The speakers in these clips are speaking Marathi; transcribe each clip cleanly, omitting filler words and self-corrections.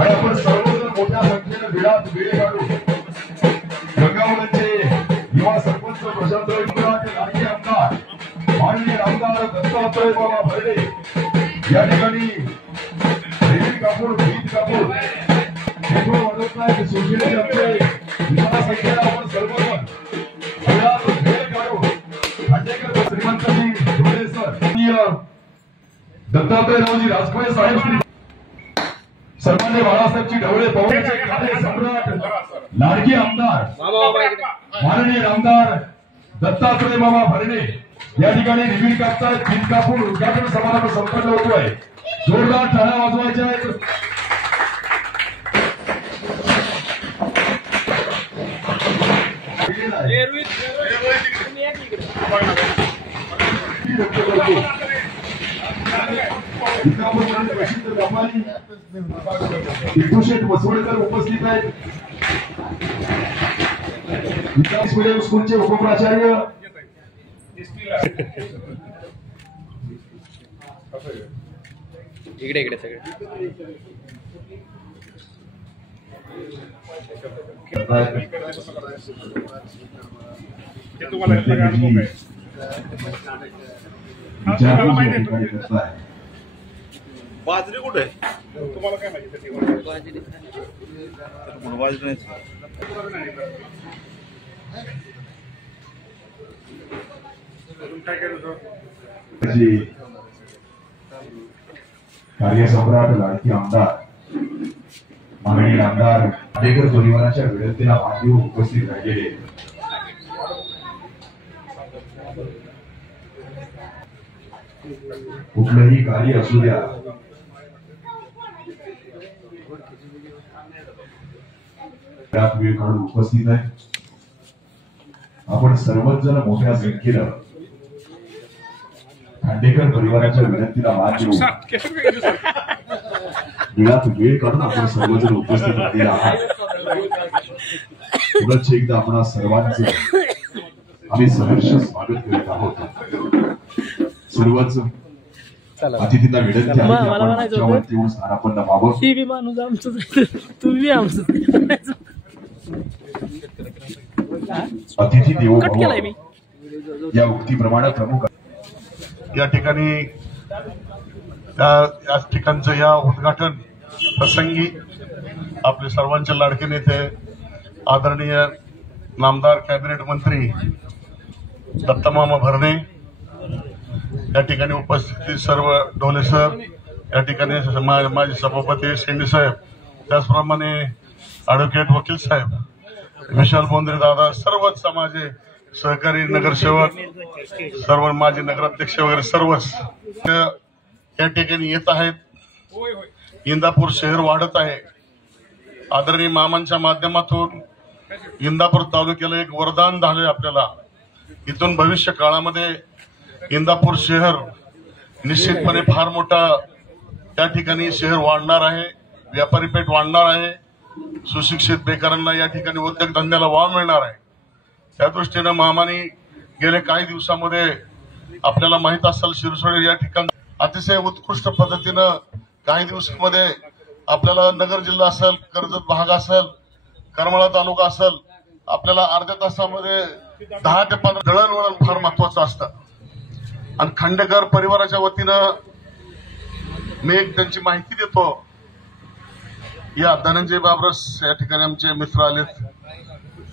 आणि आपण सर्वजण मोठ्या संख्येने विळात वेळ काढू गंगावळचे युवा सरपंच प्रशांत लाडके आमदार माननीय आमदार दत्तात्रय बाबा भरणे या ठिकाणी रेवी कापूर गीत कापूर वाजवत नाही सुशिले आमचे युवा संख्येने आपण सर्वजण विळात वेळ काढू खांडेकर श्रीमंतजी ढोले सर दत्तात्रयरावजी राजखोळे साहेब सन्मान्य बाळासाहेबजी ढवळे पवनचे कार्य सम्राट लाडके आमदार माननीय आमदार दत्तात्रय बाबा भरणे या ठिकाणी रिव्हिल कापतायत गीत कापून उद्घाटन समारंभ संपन्न होतोय जोरदार टाळ्या वाजवायच्या आहेत शेठ बसवडकर उपस्थित आहेत विकास मिडियम स्कूलचे उपप्राचार्य इकडे इकडे सगळे बाजरी कुठे तुम्हाला काय माहिती कार्यसम्राट लाडकी आमदार माननीय आमदार खांडेकर परिवाराच्या विनंतीला मान्य उपस्थित राहिलेले कुठलंही कार्य असू द्या त्यात वेळ काढून उपस्थित आहे आपण सर्वच जण मोठ्या संख्येनं खांडेकर परिवाराच्या विनंतीला मान देऊ वेळात वेळ काढून आपण सर्वजण उपस्थित राहिलेले आहात पुनश्च एकदा आपणा सर्वांचं आम्ही सहर्ष स्वागत करीत आहोत सर्वच अतिथींना विनंती आहे स्थानापन्न व्हावं अतिथी देवो भव या उक्तीप्रमाणे प्रमुख या ठिकाणी या ठिकाणचं या उद्घाटन प्रसंगी आपले सर्वांचे लाडके नेते आदरणीय नामदार कॅबिनेट मंत्री दत्तमामा भरणे या ठिकाणी उपस्थित सर्व ढोले सर या ठिकाणी माजी सभापती शेंडे साहेब त्याचप्रमाणे ॲडव्होकेट वकील साहेब विशाल बोंद्रे दादा सर्वच समाजे सहकारी नगरसेवक सर्व माजी नगराध्यक्ष वगैरे सर्वच या ठिकाणी येत आहेत इंदापूर शहर वाढत आहे आदरणीय मामांच्या माध्यमातून इंदापूर तालुक्याला एक वरदान झाले आपल्याला इथून भविष्य काळामध्ये इंदापूर शहर निश्चितपणे फार मोठा त्या ठिकाणी शहर वाढणार आहे व्यापारी पेठ वाढणार आहे सुशिक्षित बेकारांना या ठिकाणी उद्योगधंद्याला वाव मिळणार आहे त्या दृष्टीनं मामानी गेल्या काही दिवसामध्ये आपल्याला माहित असेल शिरसोडी या ठिकाणी अतिशय उत्कृष्ट पद्धतीनं काही दिवसांमध्ये आपल्याला नगर जिल्हा असेल कर्जत भाग असेल करमाळा तालुका असेल आपल्याला अर्ध्या तासामध्ये 10 ते 15 दळणवळण फार महत्वाचं असतं आणि खांडेकर परिवाराच्या वतीनं मी एक त्यांची माहिती देतो या धनंजय बाबरस या ठिकाणी आमचे मित्र आलेत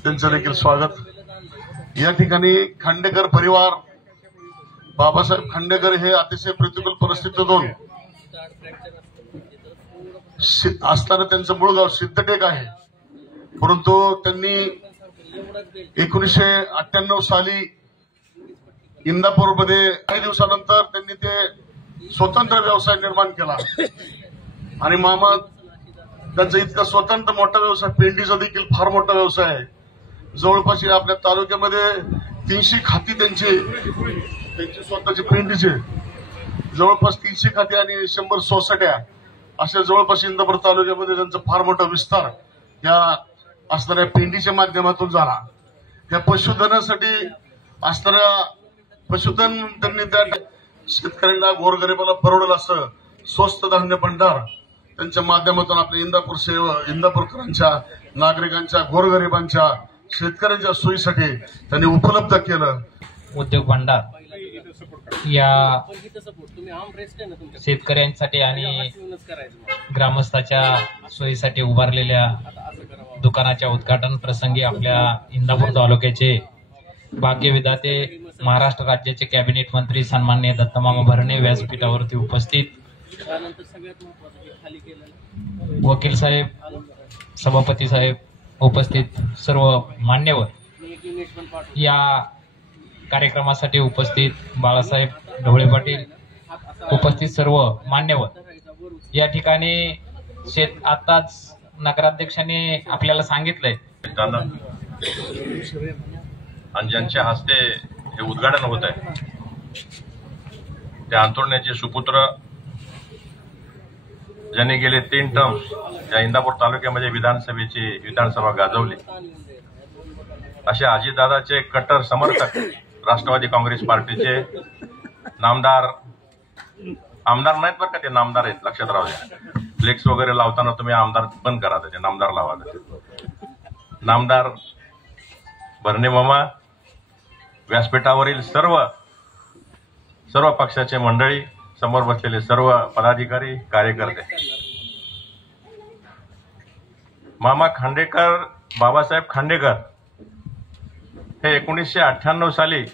त्यांचं देखील स्वागत या ठिकाणी खांडेकर परिवार बाबासाहेब खांडेकर हे अतिशय प्रतिकूल परिस्थितीतून असताना त्यांचं मूळ गाव सिद्धटेक आहे परंतु त्यांनी 1998 साली इंदापूरमध्ये काही दिवसानंतर त्यांनी ते स्वतंत्र व्यवसाय निर्माण केला आणि मामा त्यांचा इतका स्वतंत्र मोठा व्यवसाय पेंडीचा देखील फार मोठा व्यवसाय आहे जवळपास आपल्या तालुक्यामध्ये 300 खाती त्यांची स्वतःची पेंडीचे जवळपास 300 खाती आणि 100 सोसायट्या अशा जवळपास इंदापूर तालुक्यामध्ये त्यांचा फार मोठा विस्तार या असणाऱ्या पेंडीच्या माध्यमातून झाला त्या पशुधनासाठी असणाऱ्या पशुधन त्यांनी त्या शेतकऱ्यांना गोरगरिबाला परवडेल असं स्वस्त धान्य भंडार त्यांच्या माध्यमातून आपल्या इंदापूरकरांच्या, नागरिकांच्या, गोरगरिबांच्या, शेतकऱ्यांच्या सोयीसाठी त्यांनी उपलब्ध केलं. उद्योग भांडार या शेतकऱ्यांसाठी आणि ग्रामस्थाच्या सोयीसाठी उभारलेल्या दुकानाच्या उद्घाटन प्रसंगी आपल्या इंदापूर तालुक्याचे भाग्यविधाते, महाराष्ट्र राज्याचे कॅबिनेट मंत्री सन्माननीय दत्तमामा भरणे व्यासपीठावरती उपस्थित, वकील साहेब, सभापती साहेब, उपस्थित सर्व मान्यवर, या कार्यक्रमासाठी उपस्थित बाळासाहेब ढवळे पाटील, उपस्थित सर्व मान्यवर, या ठिकाणी आताच नगराध्यक्षांनी आपल्याला सांगितलंय आणि ज्यांच्या हस्ते हे उद्घाटन होत आहे त्या अंतोडण्याचे सुपुत्र, ज्यांनी गेले 3 टर्म्स या इंदापूर तालुक्यामध्ये विधानसभा गाजवली, असे अजितदादाचे कट्टर समर्थक राष्ट्रवादी काँग्रेस पार्टीचे आमदार नाहीत बरं का, ते नामदार आहेत, लक्षात राहू द्या. फ्लेक्स वगैरे लावताना तुम्ही आमदार बंद करा, त्याचे नामदार लावा. नामदार भरणे मामा, व्यासपीठावरील सर्व पक्षाचे मंडळी, समोर बसलेले सर्व पदाधिकारी, कार्यकर्ते, मामा खांडेकर, बाबासाहेब खांडेकर हे 1998 साली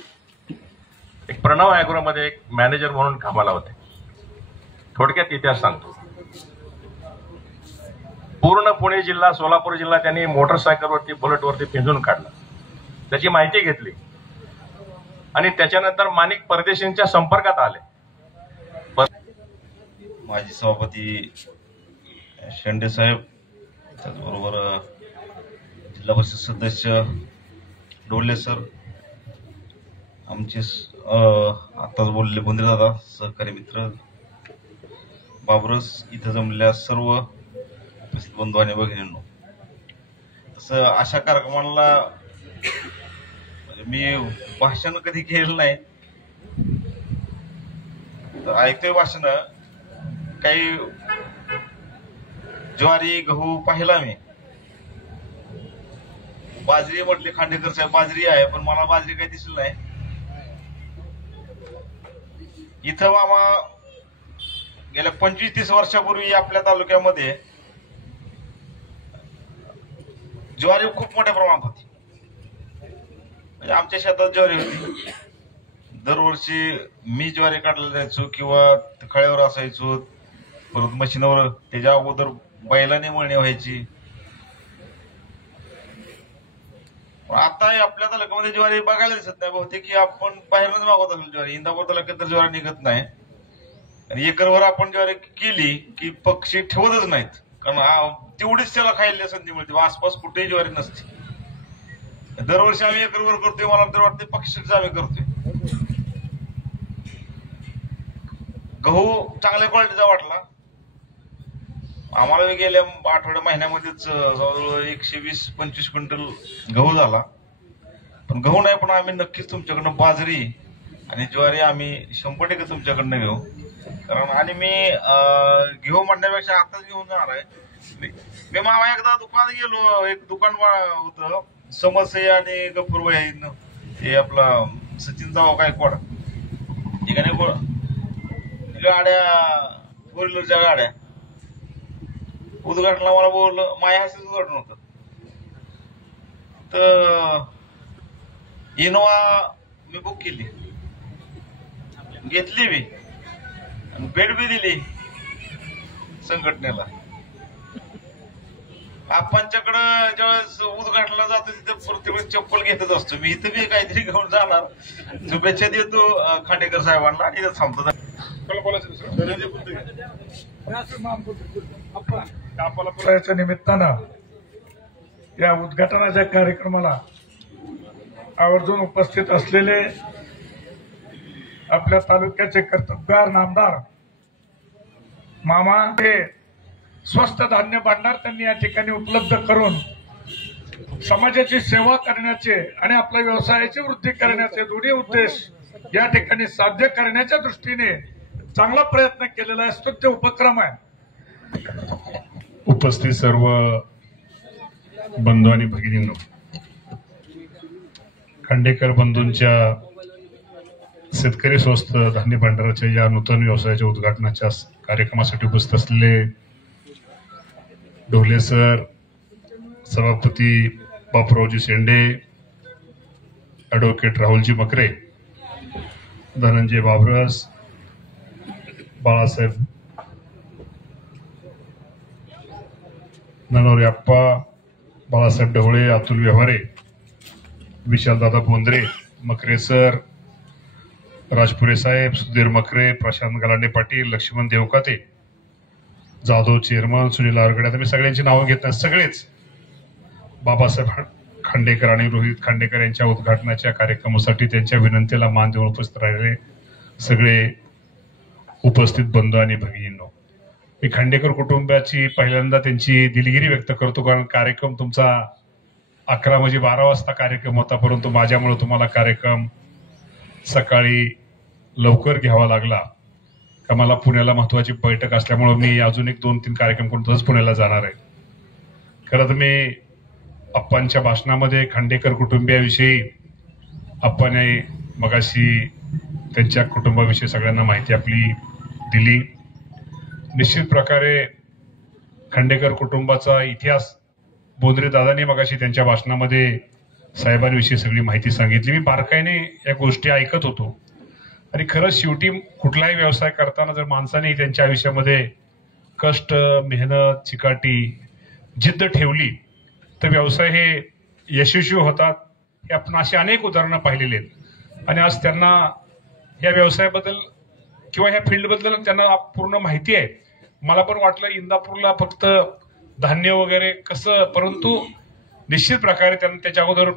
एक प्रणव ॲग्रोमध्ये एक मॅनेजर म्हणून कामाला होते. थोडक्यात इतिहास सांगतो. पूर्ण पुणे जिल्हा, सोलापूर जिल्हा त्यांनी मोटरसायकलवरती, बुलेटवरती पिंजून काढला, त्याची माहिती घेतली आणि त्याच्यानंतर माणिक परदेशींच्या संपर्कात आले. माजी सभापती शेंडे साहेब, त्याचबरोबर जिल्हा परिषद सदस्य डोले सर, आमचे आताच बोललेले बोंद्रेदादा, सहकारी मित्र बाबरस, इथं जमलेल्या सर्व बंधू आणि भगिनींनो, तसं अशा कार्यक्रमाला मी भाषण कधी केलेलं नाही, तर ऐकतोय भाषण. काही ज्वारी, गहू पाहिला मी, बाजरी म्हटली खांडेकर साहेब, बाजरी आहे, पण मला बाजरी काही दिसली नाही. इथं मामा गेल्या 25-30 वर्षापूर्वी आपल्या तालुक्यामध्ये ज्वारी खूप मोठ्या प्रमाणात होती. म्हणजे आमच्या शेतात ज्वारी होती. दरवर्षी मी ज्वारी काढला जायचो किंवा खळ्यावर असायचो, परत मशीनवर, त्याच्या अगोदर बैलाने मळणी व्हायची. आता आपल्या तालुक्यामध्ये ज्वारी बघायला दिसत नाही. बहुतेक की आपण बाहेरच मागवत असेल ज्वारी. इंदापूर तालुक्यात तर ज्वारी निघत नाही, आणि एकरवर आपण ज्वारी केली की पक्षी ठेवतच नाहीत, कारण तेवढीच त्याला खायला संधी मिळते. आसपास कुठेही ज्वारी नसते. दरवर्षी आम्ही एकरवर करतोय. मला तर वाटतं पक्षीच आम्ही करतोय. गहू चांगल्या क्वालिटीचा वाटला आम्हाला. गेल्या महिन्यामध्येच जवळजवळ 120-125 क्विंटल गहू झाला. पण गहू नाही, पण आम्ही नक्कीच तुमच्याकडनं बाजरी आणि ज्वारी आम्ही 100% तुमच्याकडनं घेऊ. कारण आणि मी घेऊ म्हणण्यापेक्षा आताच घेऊन जाणार आहे. मी मामा एकदा दुकानात गेलो, एक दुकान होतं समस्ये आणि गफूरबाई, ते आपला सचिन जाव गायकवाड, ठिकाणी गाड्या, 4 व्हीलरच्या गाड्या, उद्घाटनला मला बोललं. माया हसीच उद्घाटन होतं. तर इनोवा मी बुक केली, घेतली बी आणि भेट बी दिली संघटनेला. आपणच्याकडं ज्यावेळेस उद्घाटनाला जातो तिथे प्रत्येक चप्पल घेतच असतो मी. इथं बी काहीतरी घेऊन जाणार. शुभेच्छा देतो खांडेकर साहेबांना आणि इथं थांबतो. निमित्तानं या उद्घाटनाच्या कार्यक्रमाला आवर्जून उपस्थित असलेले आपल्या तालुक्याचे कर्तबगार नामदार मामा, हे स्वस्त धान्य भांडार त्यांनी या ठिकाणी उपलब्ध करून समाजाची सेवा करण्याचे आणि आपल्या व्यवसायाची वृद्धी करण्याचे दोन्ही उद्देश या ठिकाणी साध्य करण्याच्या दृष्टीने चांगला प्रयत्न केलेला असतो. ते उपक्रम आहे. उपस्थित सर्व बंधू आणि भगिनींनो, खांडेकर बंधूंच्या शेतकरी स्वस्त धान्य भांडाराच्या या नूतन व्यवसायाच्या उद्घाटनाच्या कार्यक्रमासाठी उपस्थित असलेले ढोले सर, सभापती बापूरावजी शेंडे, ॲडव्होकेट राहुलजी मकरे, धनंजय बाबरस, बाळासाहेब ननवरे आप्पा, बाळासाहेब ढवळे, अतुल व्यवहारे, विशालदादा बोंद्रे, मकरे सर, राजपुरे साहेब, सुधीर मकरे, प्रशांत गलांडे पाटील, लक्ष्मण देवकाते, जाधव चेअरमन, सुनील आरगडे, आता मी सगळ्यांची नावं घेत नाही, सगळेच बाबासाहेब खांडेकर आणि रोहित खांडेकर यांच्या उद्घाटनाच्या कार्यक्रमासाठी त्यांच्या विनंतीला मान देऊन उपस्थित राहिलेले सगळे उपस्थित बंधू आणि भगिनींनो, मी खांडेकर कुटुंबाची पहिल्यांदा त्यांची दिलगिरी व्यक्त करतो, कारण कार्यक्रम तुमचा 11 म्हणजे 12 वाजता कार्यक्रम होता, परंतु माझ्यामुळे तुम्हाला कार्यक्रम सकाळी लवकर घ्यावा लागला, का मला पुण्याला महत्वाची बैठक असल्यामुळे मी अजून एक 2-3 कार्यक्रम करून तसंच पुण्याला जाणार आहे. खरं तर मी आप्पांच्या भाषणामध्ये खांडेकर कुटुंबियाविषयी आप्पाने मगाशी त्यांच्या कुटुंबाविषयी सगळ्यांना माहिती आपली दिली. निश्चित प्रकारे खांडेकर कुटुंबाचा इतिहास बोंद्रे दादांनी मगाशी त्यांच्या भाषणामध्ये साहेबांविषयी सगळी माहिती सांगितली. मी बारकाईने या गोष्टी ऐकत होतो आणि खरंच शेवटी कुठलाही व्यवसाय करताना जर माणसाने त्यांच्या आयुष्यामध्ये कष्ट, मेहनत, चिकाटी, जिद्द ठेवली तर व्यवसाय हे यशस्वी होतात. हे आपण अशी अनेक उदाहरणं पाहिलेली आहेत आणि आज त्यांना या व्यवसायाबद्दल किंवा ह्या फील्डबद्दल त्यांना पूर्ण माहिती आहे. मला पण वाटलं इंदापूरला फक्त धान्य वगैरे कसं, परंतु निश्चित प्रकारे त्यांना त्याच्या अगोदर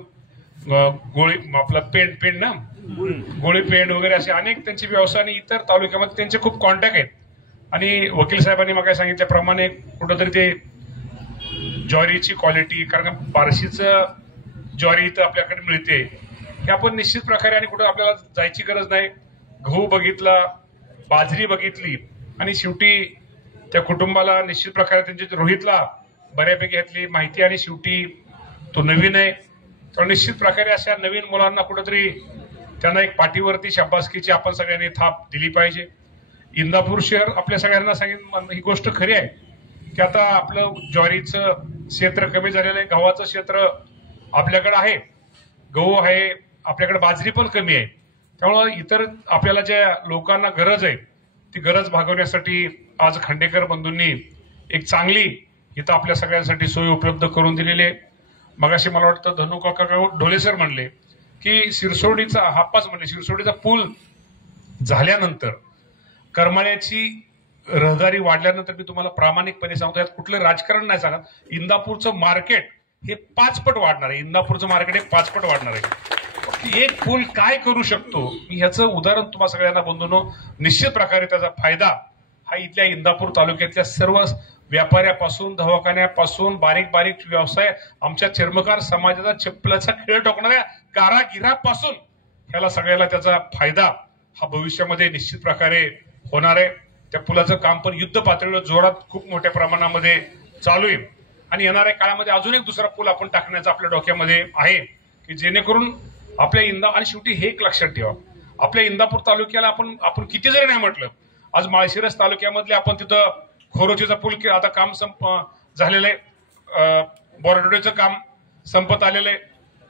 गोळी आपला पेंड ना, गोळी पेंड वगैरे असे अनेक त्यांचे व्यवसाय आणि इतर तालुक्यामध्ये त्यांचे खूप कॉन्टॅक्ट आहेत. आणि वकील साहेबांनी मग सांगितल्याप्रमाणे कुठंतरी ते ज्वारीची क्वालिटी, कारण बार्शीचं ज्वारी इथं आपल्याकडे मिळते, हे आपण निश्चित प्रकारे, आणि कुठं आपल्याला जायची गरज नाही. गहू बघितला, बाजरी बघितली आणि शेवटी त्या कुटुंबाला निश्चित प्रकारे त्यांच्या रोहितला बऱ्यापैकी यातली माहिती, आणि शेवटी तो नवीन आहे, तर निश्चित प्रकारे अशा नवीन मुलांना कुठंतरी त्यांना एक पाठीवरती शाबासकीची आपण सगळ्यांनी थाप दिली पाहिजे. इंदापूर शहर आपल्या सगळ्यांना सांगितलं ही गोष्ट खरी आहे की आता आपलं ज्वारीचं क्षेत्र कमी झालेलं आहे, गव्हाचं क्षेत्र आपल्याकडे आहे, गहू आहे आपल्याकडे, बाजरी पण कमी आहे. त्यामुळं इतर आपल्याला ज्या लोकांना गरज आहे ती गरज भागवण्यासाठी आज खांडेकर बंधूंनी एक चांगली इथं आपल्या सगळ्यांसाठी सोय उपलब्ध करून दिलेली आहे. मगाशी मला वाटतं धनु काका ढोले सर म्हणले की शिरसोडीचा हापास म्हणले शिरसोडीचा पूल झाल्यानंतर, करमाळ्याची रहदारी वाढल्यानंतर, मी तुम्हाला प्रामाणिकपणे सांगतो, यात कुठलं राजकारण नाही सांगत, इंदापूरचं मार्केट हे 5 पट वाढणार आहे. इंदापूरचं मार्केट हे 5 पट वाढणार आहे. एक पूल काय करू शकतो ह्याचं उदाहरण तुम्हाला सगळ्यांना बंधूंनो, निश्चित प्रकारे त्याचा फायदा हा इथल्या इंदापूर तालुक्यातल्या सर्व व्यापाऱ्यापासून, दवाखान्यापासून, बारीक बारीक व्यवसाय, आमच्या चर्मकार समाजाचा चप्पलाचा खेळ ठोकणाऱ्या कारागिरापासून ह्याला सगळ्याला त्याचा फायदा हा भविष्यामध्ये निश्चित प्रकारे होणार आहे. त्या पुलाचं काम पण युद्ध पातळीवर जोरात खूप मोठ्या प्रमाणामध्ये चालू आहे आणि येणाऱ्या काळामध्ये अजून एक दुसरा पूल आपण टाकण्याचा आपल्या डोक्यामध्ये आहे की जेणेकरून आपल्या आणि शेवटी हे एक लक्षात ठेवा, आपल्या इंदापूर तालुक्याला आपण किती जरी नाही म्हटलं, आज माळशिरस तालुक्यामधले आपण तिथं खोरोचीचा पूल आता काम झालेलं आहे, बोरडोडीचं काम संपत आलेलं आहे,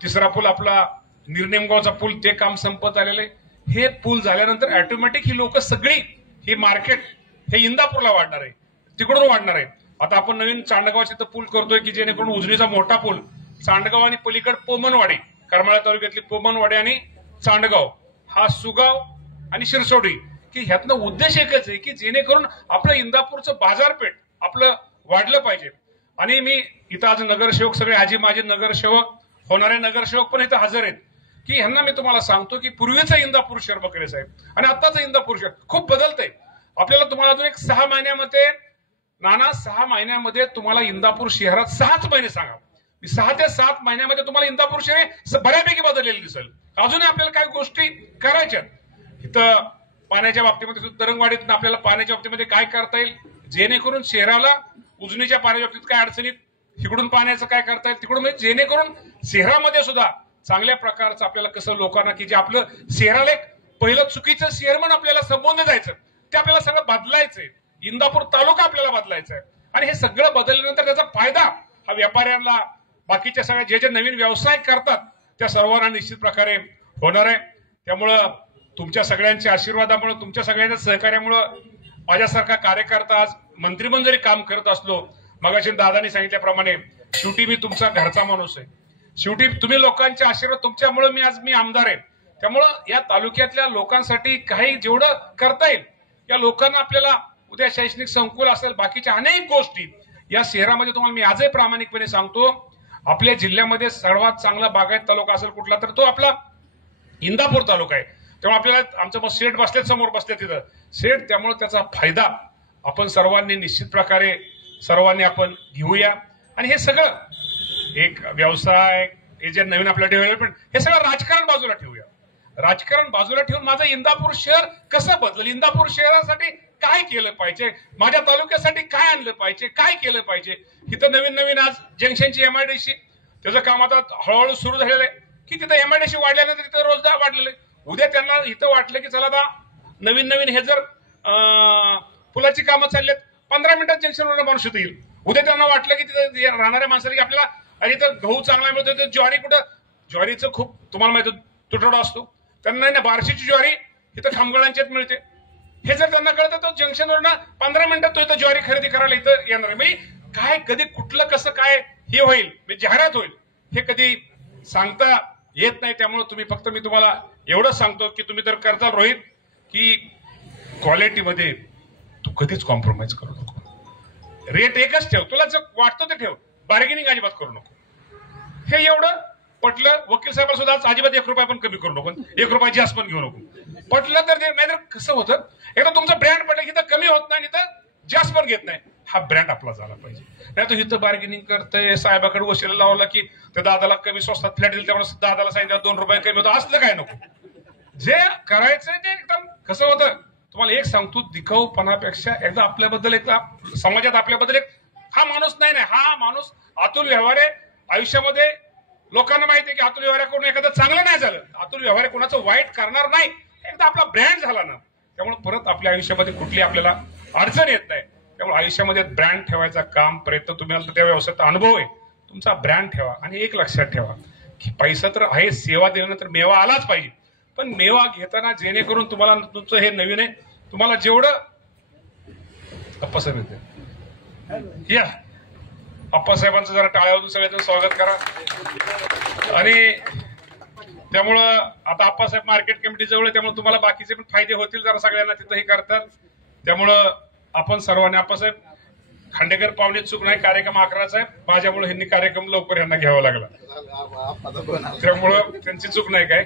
तिसरा पूल आपला निर्नेमगावचा पूल ते काम संपत आलेलं आहे. हे पूल झाल्यानंतर ऑटोमॅटिक ही लोक सगळी हे मार्केट हे इंदापूरला वाढणार आहे, तिकडून वाढणार आहे. आता आपण नवीन चांडगावचे इथं पूल करतोय की जेणेकरून उजनीचा मोठा पूल चांडगाव आणि पलीकड पोमनवाडी, करमाळा तालुक्यातली पोमनवाडी आणि चांडगाव, हा सुगाव आणि शिरसोडी, की ह्यातनं उद्देश एकच आहे की जेणेकरून आपलं इंदापूरचं बाजारपेठ आपलं वाढलं पाहिजे. आणि मी इथं आज नगरसेवक सगळे आजी माझे नगरसेवक, होणारे नगरसेवक पण इथं हजर आहेत की ह्यांना मी तुम्हाला सांगतो की पूर्वीचं इंदापूर शहर बकरे साहेब आणि आताचं इंदापूर शहर खूप बदलतंय. आपल्याला तुम्हाला अजून एक 6 महिन्यामध्ये नाना 6 महिन्यामध्ये तुम्हाला इंदापूर शहरात 6च महिने सांगा, 6 ते 7 महिन्यामध्ये तुम्हाला इंदापूर शहर बऱ्यापैकी बदललेलं दिसेल. अजूनही आपल्याला काही गोष्टी करायच्या इथं पाण्याच्या बाबतीमध्ये तरंगवाडीत आपल्याला पाण्याच्या बाबतीमध्ये काय करता येईल जेणेकरून शहराला उजनीच्या पाण्याच्या बाबतीत काय अडचणीत, इकडून पाण्याचं काय करता येईल तिकडून, म्हणजे जेणेकरून शहरामध्ये सुद्धा चांगल्या प्रकारचं आपल्याला कसं लोकांना की जे आपलं शहराला एक पहिलं चुकीचं शहर म्हणून आपल्याला संबोधलं जायचं ते आपल्याला सगळं बदलायचंय. इंदापूर तालुका आपल्याला बदलायचा आहे आणि हे सगळं बदलल्यानंतर त्याचा फायदा हा व्यापाऱ्यांना, बाकीच्या सगळ्या जे जे नवीन व्यवसाय करतात त्या सर्वांना निश्चित प्रकारे होणार आहे. त्यामुळं तुमच्या सगळ्यांच्या आशीर्वादामुळे, तुमच्या सगळ्यांच्या सहकार्यामुळं माझ्यासारखा कार्यकर्ता आज मंत्रिमंडळ जरी काम करत असलो, मगाशी दादानी सांगितल्याप्रमाणे शेवटी मी तुमचा घरचा माणूस आहे. शेवटी तुम्ही लोकांचे आशीर्वाद तुमच्यामुळे मी आमदार आहे. त्यामुळं या तालुक्यातल्या लोकांसाठी काही जेवढं करता येईल, या लोकांना आपल्याला उद्या शैक्षणिक संकुल असेल, बाकीच्या अनेक गोष्टी या शहरामध्ये तुम्हाला मी आजही प्रामाणिकपणे सांगतो, आपल्या जिल्ह्यामध्ये सर्वात चांगला बागायत तालुका असेल कुठला तर तो आपला इंदापूर तालुका आहे. त्यामुळे आपल्याला आमचं मग शेठ बसले समोर बसले तिथं शेठ, त्यामुळे त्याचा फायदा आपण सर्वांनी निश्चित प्रकारे सर्वांनी आपण घेऊया. आणि हे सगळं एक व्यवसाय, हे जे नवीन आपलं डेव्हलपमेंट, हे सगळं राजकारण बाजूला ठेवूया. राजकारण बाजूला ठेवून माझं इंदापूर शहर कसं बदलेल, इंदापूर शहरासाठी काय केलं पाहिजे, माझ्या तालुक्यासाठी काय आणलं पाहिजे, काय केलं पाहिजे. इथं नवीन आज जंक्शनची MIDC त्याचं काम आता हळूहळू सुरू झालेलं आहे की तिथं MIDC वाढल्यानंतर तिथं रोजगार वाढलेलं आहे. उद्या त्यांना इथं वाटलं की चला आता नवीन हे जर पुलाची कामं चाललेत, 15 मिनिटात जंक्शनवर माणूस इथं येईल. उद्या त्यांना वाटलं की तिथं राहणाऱ्या माणसाला की आपल्याला आणि इथं गहू चांगला मिळतो, तर ज्वारी कुठं, ज्वारीचं खूप तुम्हाला माहिती तुटवडा असतो, त्यांना ना बार्शीची ज्वारी इथं खामगळांच्यात मिळते. हे जर त्यांना कळतं तर जंक्शनवर ना 15 मिनिटात तो इथं ज्वारी खरेदी करायला इथं येणार आहे. म्हणजे काय कधी कुठलं कसं काय हे होईल, म्हणजे जाहिरात होईल, हे कधी सांगता येत नाही. त्यामुळे फक्त मी तुम्हाला एवढंच सांगतो की तुम्ही तर करता रोहित, की क्वालिटीमध्ये तू कधीच कॉम्प्रोमाइज करू नको. रेट एकच ठेव, तुला जर वाटतं ते ठेव, बार्गेनिंग अजिबात करू नको. हे एवढं पटलं. वकील साहेबांना सुद्धा अजिबात 1 रुपया पण कमी करू नको, 1 रुपया जास्त पण घेऊ नको. पटलं तर नाही तर कसं होतं, एकदा तुमचा ब्रँड पटलं की इथं कमी होत नाही, इथं जास्त पण घेत नाही. हा ब्रँड आपला झाला पाहिजे. नाही तर इथं बार्गेनिंग करतंय, साहेबाकडे वशिला लावला की त्या दादाला कमी स्वस्तात फ्लॅट दिली, त्यामुळे दादाला सांगितलं 2 रुपये कमी होतं, असलं काय नको. जे करायचंय ते एकदम कसं होतं, तुम्हाला एक सांगतो, दिखाऊपणापेक्षा एकदा आपल्याबद्दल, एकदा समाजात आपल्याबद्दल एक हा माणूस नाही, हा माणूस अतुल व्यवहारे. आयुष्यामध्ये लोकांना माहिती आहे की अतुल व्यवहारे कोण एखादं चांगलं नाही झालं, अतुल व्यवहारे कोणाचं वाईट करणार नाही, एकदा आपला ब्रँड झाला ना, त्यामुळे परत आपल्या आयुष्यामध्ये कुठली आपल्याला अडचण येत नाही. त्यामुळे आयुष्यामध्ये ब्रँड ठेवायचा काम प्रयत्न, तुम्ही त्या व्यवसायाचा अनुभव आहे, तुमचा ब्रँड ठेवा. आणि एक लक्षात ठेवा की पैसा तर आहे, सेवा दिल्यानंतर मेवा आलाच पाहिजे, पण मेवा घेताना जेणेकरून तुम्हाला तुमचं हे नवीन आहे, तुम्हाला जेवढं अप्पासाहेब येते या अप्पासाहेबांचं जरा टाळ्यावरून सगळ्यांचं स्वागत करा. आणि त्यामुळं आता अप्पासाहेब मार्केट कमिटी जवळ आहे, त्यामुळे तुम्हाला बाकीचे पण फायदे होतील, जरा सगळ्यांना तिथं हे करतात. त्यामुळं आपण सर्वांनी, अप्पासाहेब खांडेकर पाहुणे चूक नाही, कार्यक्रम 11चा आहे, माझ्यामुळे ह्यांनी कार्यक्रम लवकर यांना घ्यावा लागला, त्यामुळं त्यांची चूक नाही काय.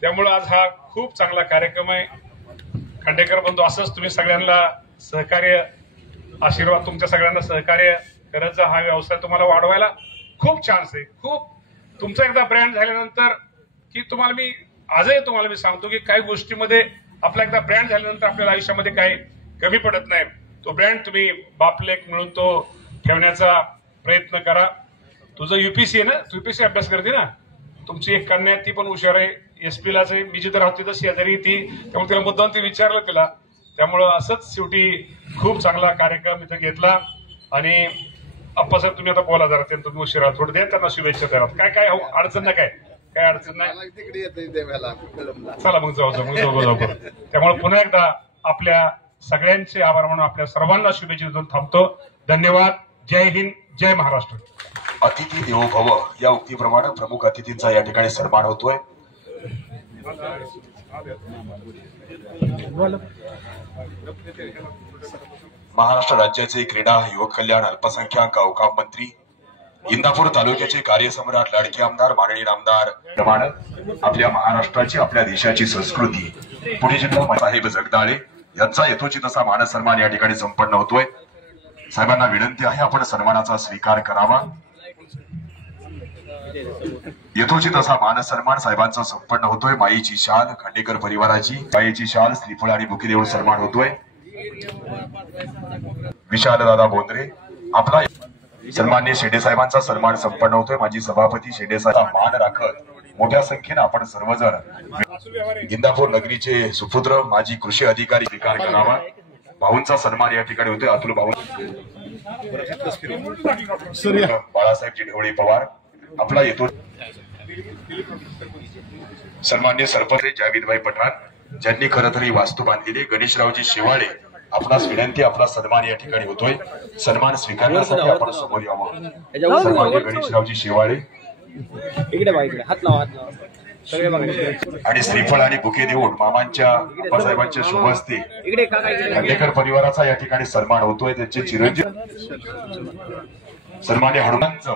त्यामुळं आज हा खूप चांगला कार्यक्रम आहे. खांडेकर बंधू, असंच तुम्ही सगळ्यांना सहकार्य, आशीर्वाद, तुमच्या सगळ्यांना सहकार्य करायचं. हा व्यवसाय तुम्हाला वाढवायला खूप चान्स आहे, खूप. तुमचा एकदा ब्रँड झाल्यानंतर की तुम्हाला मी आजही तुम्हाला मी सांगतो की काही गोष्टीमध्ये आपला एकदा ब्रँड झाल्यानंतर आपल्याला आयुष्यामध्ये काही कमी पडत नाही. तो ब्रँड तुम्ही बापलेक मिळून तो ठेवण्याचा प्रयत्न करा. तुझं UPSC आहे ना, तू UPSC अभ्यास करते ना, तुमची एक कन्या ती पण हुशार आहे, SP लाच आहे, मी जिथं राहते तर शेजारी ती, त्यामुळे तिला मुद्दाम ते विचारलं तिला. त्यामुळं असंच शेवटी खूप चांगला कार्यक्रम इथं घेतला. आणि अप्पासाहेब तुम्ही आता बोला जरा, तुम्ही उशिरा थोडं द्या त्यांना शुभेच्छा द्या. काय अडचण नाही, काय अडचण नाही, चला मग जाऊ. त्यामुळे पुन्हा एकदा आपल्या सगळ्यांचे आभार म्हणून आपल्या सर्वांना शुभेच्छा देऊन थांबतो. धन्यवाद. जय हिंद, जय महाराष्ट्र. अतिथी देवो भव या उक्तीप्रमाणे प्रमुख अतिथींचा या ठिकाणी सन्मान होतोय. महाराष्ट्र राज्याचे क्रीडा, युवक कल्याण, अल्पसंख्याक गावकाम मंत्री, इंदापूर तालुक्याचे कार्यसम्राट, लाडके आमदार माननीय आमदार प्रमाणे आपल्या महाराष्ट्राची, आपल्या देशाची संस्कृती पुणे जिल्हा साहेब जगदाळे यांचा यथोचित असा मानसन्मान या ठिकाणी संपन्न होतोय. साहेबांना विनंती आहे आपण सन्मानाचा स्वीकार करावा. यथोचित असा मानसन्मान साहेबांचा संपन्न होतोय. माईची शाल, खांडेकर परिवाराची माईची शाल, श्रीफळ आणि बुके देऊन सन्मान होतोय. विशालदादा बोंद्रे आपला सन्माननीय शेडे साहेबांचा सन्मान संपन्न होतोय. माजी सभापती शेडे साहेब मान राखत मोठ्या संख्येने आपण सर्वजण इंदापूर नगरीचे सुपुत्र माजी कृषी अधिकारी स्वीकार करावा. भाऊंचा सन्मान या ठिकाणी होतोय. अतुल भाऊ, बाळासाहेब ढवळे पवार आपला येतो. सन्माननीय सरपंच जावेदभाई पठाण ज्यांनी खरं तर ही वास्तू बांधलेली. गणेशरावजी शेवाळे आपणास विनंती, आपला सन्मान या ठिकाणी होतोय. सन्मान स्वीकारण्यासाठी आपण समोर यावं. सन्माननीय गणेशरावजी शेवाळे आणि श्रीफळ आणि बुके देऊन मामांच्या आप्पासाहेबांच्या शुभ हस्ते खांडेकर परिवाराचा या ठिकाणी सन्मान होतोय. त्यांचे चिरंजीव सन्मान्य हनुमंत